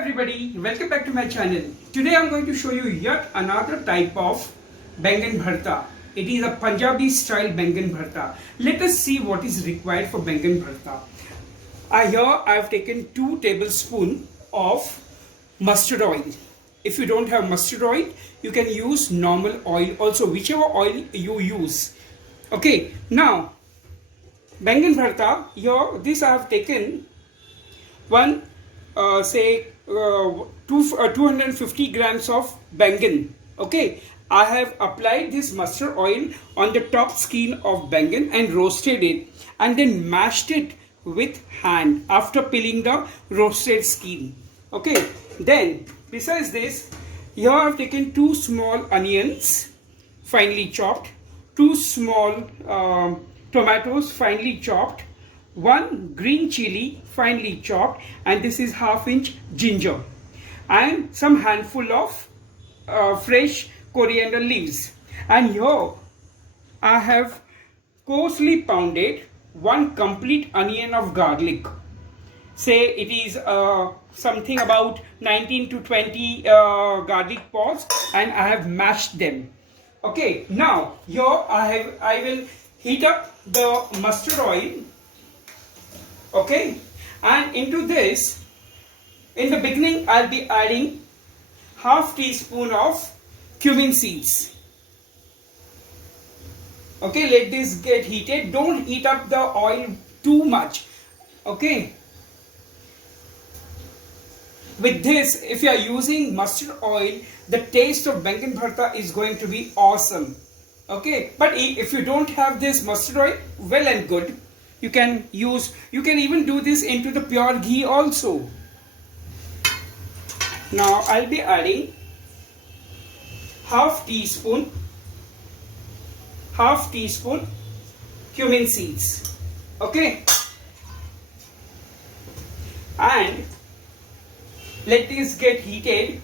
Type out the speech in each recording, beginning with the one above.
everybody, welcome back to my channel. Today I'm going to show you yet another type of Bangan Bharta. It is a Punjabi style Bangan Bharta. Let us see what is required for Bangan Bharta. Here I have taken 2 tablespoons of mustard oil. If you don't have mustard oil, you can use normal oil also, whichever oil you use. Okay, now Bangan Bharta, here this I have taken 250 grams of bangan. Okay, I have applied this mustard oil on the top skin of bangan and roasted it and then mashed it with hand after peeling the roasted skin. Okay, then besides this, here I have taken 2 small onions finely chopped, 2 small tomatoes finely chopped, 1 green chili finely chopped, and this is ½ inch ginger, and some handful of fresh coriander leaves. And here I have coarsely pounded 1 complete onion of garlic. Say it is something about 19 to 20 garlic pods, and I have mashed them. Okay, now here I will heat up the mustard oil. Okay, and into this, in the beginning I'll be adding ½ teaspoon of cumin seeds. Okay, let this get heated. Don't heat up the oil too much. Okay, with this, if you are using mustard oil, the taste of Bangan Bharta is going to be awesome. Okay, but if you don't have this mustard oil, well and good. You can even do this into the pure ghee also. Now I'll be adding ½ teaspoon cumin seeds. Okay, and let this get heated.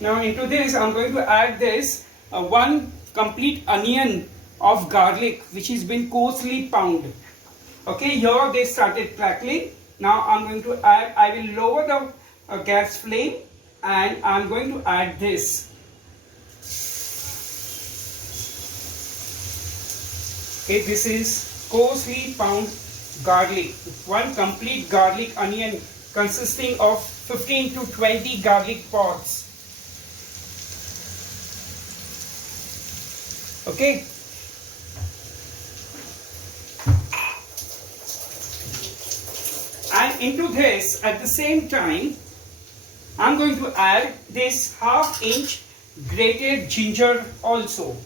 Now into this I'm going to add this 1 complete onion of garlic which has been coarsely pounded. Okay, here they started crackling. Now I'm going to add, I will lower the gas flame and I'm going to add this. Okay, this is coarsely pounded garlic, 1 complete garlic onion consisting of 15 to 20 garlic pods. Okay, and into this at the same time I'm going to add this ½ inch grated ginger also.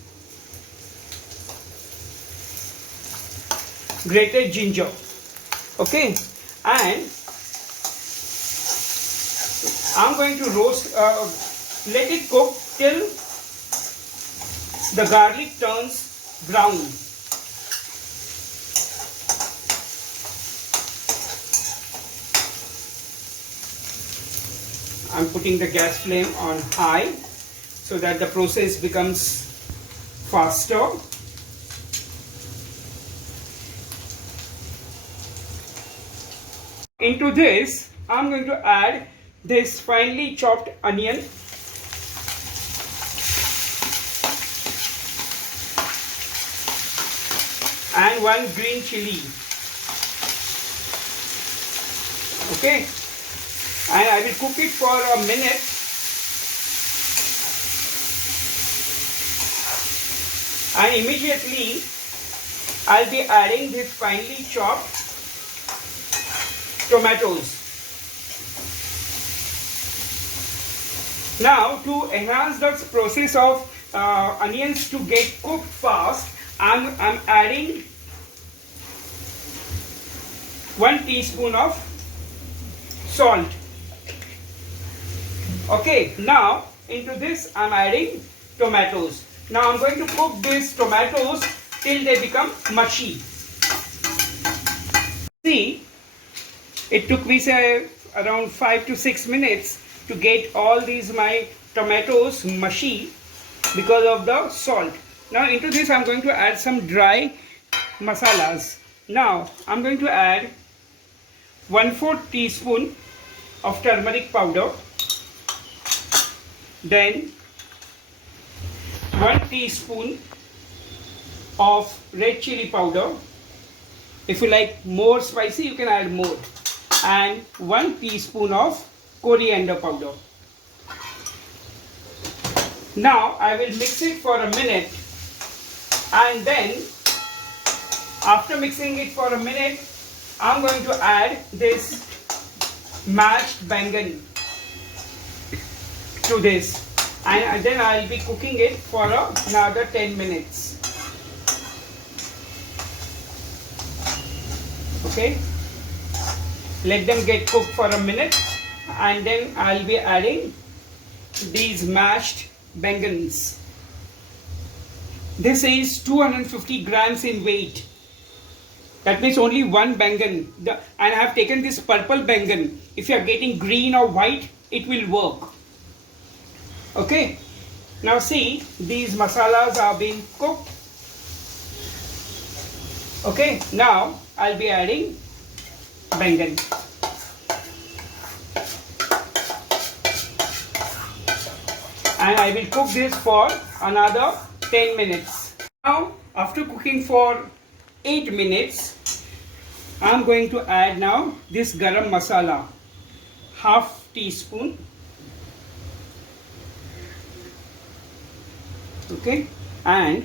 Grated ginger. Okay, and I'm going to roast, let it cook till the garlic turns brown. I'm putting the gas flame on high so that the process becomes faster. Into this, I'm going to add this finely chopped onion. And 1 green chili. Okay, and I will cook it for a minute. And immediately I'll be adding this finely chopped tomatoes. Now to enhance the process of onions to get cooked fast, I'm adding 1 teaspoon of salt. Okay, now into this I'm adding tomatoes. Now I'm going to cook these tomatoes till they become mushy. See, it took me say around 5 to 6 minutes to get all these my tomatoes mushy because of the salt. Now into this I'm going to add some dry masalas. Now I'm going to add 1/4 teaspoon of turmeric powder, then 1 teaspoon of red chili powder. If you like more spicy, you can add more, and 1 teaspoon of coriander powder. Now I will mix it for a minute, and then after mixing it for a minute, I'm going to add this mashed bangan to this, and then I'll be cooking it for another 10 minutes. Okay, let them get cooked for a minute, and then I'll be adding these mashed bangans. This is 250 grams in weight. That means only one bangan. And I have taken this purple bangan. If you are getting green or white, it will work. Okay. Now see, these masalas are being cooked. Okay. Now I'll be adding bangan. And I will cook this for another 10 minutes. Now, after cooking for 8 minutes, I'm going to add now this garam masala, half teaspoon. Okay, and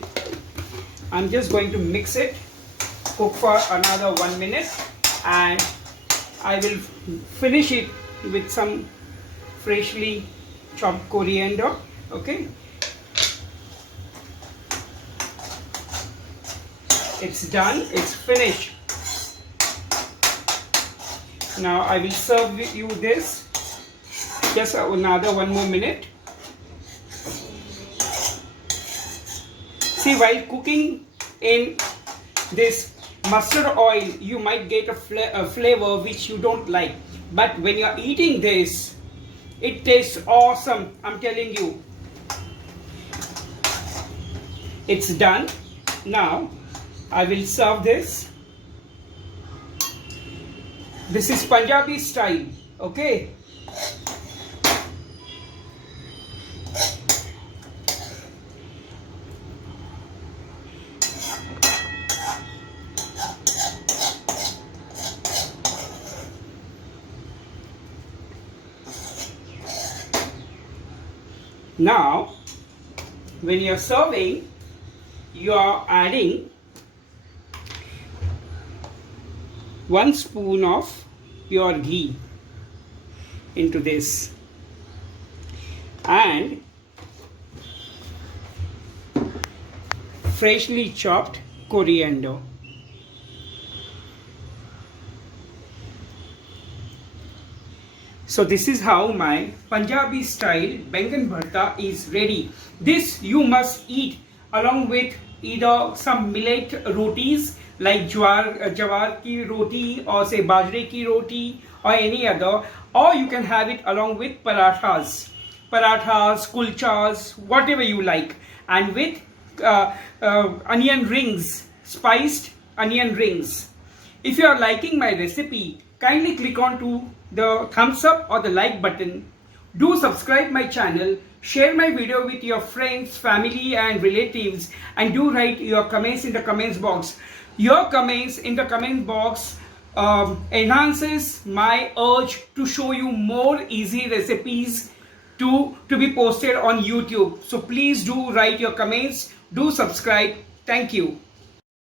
I'm just going to mix it, cook for another 1 minute, and I will finish it with some freshly chopped coriander. Okay, it's done, it's finished. Now I will serve you this, just another 1 more minute. See, while cooking in this mustard oil, you might get a flavor which you don't like, but when you are eating this, it tastes awesome, I'm telling you. It's done. Now I will serve this. This is Punjabi style. Okay. Now, when you are serving, you are adding 1 spoon of pure ghee into this, and freshly chopped coriander. So this is how my Punjabi style Bangan Bharta is ready. This you must eat along with either some millet rotis like jawar ki roti, or say bajre ki roti, or any other, or you can have it along with parathas, kulchas, whatever you like, and with onion rings, spiced onion rings. If you are liking my recipe, kindly click on to the thumbs up or the like button. Do subscribe my channel, share my video with your friends, family and relatives, and do write your comments in the comments box. Your comments in the comment box enhances my urge to show you more easy recipes to be posted on YouTube. So please do write your comments, do subscribe. Thank you.